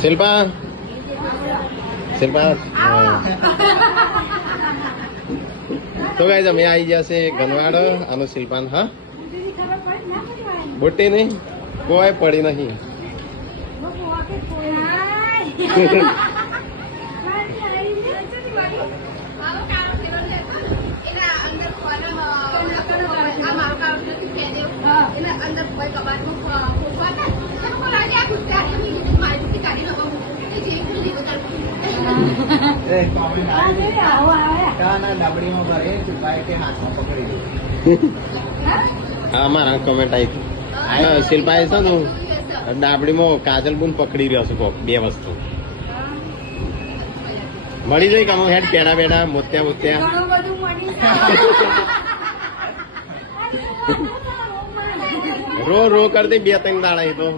શિલ્પા શિલ્પા તો ગાઈઝ અમે આવી ગયા છે ગનવાડ અને શિલ્પાન હા બોટી નહીં કોઈ પડી નહીં હા મારા કમેન્ટ આવી હતી શિલ્પાએ છે ને ડાબડીમાં કાજલ બુન પકડી રહ્યો છું કોક બે વસ્તુ મળી જાય કે હેડ પેડા બેડા મોત્યા મોત્યા રો રો કરતી બે ત્રણ દાડા તો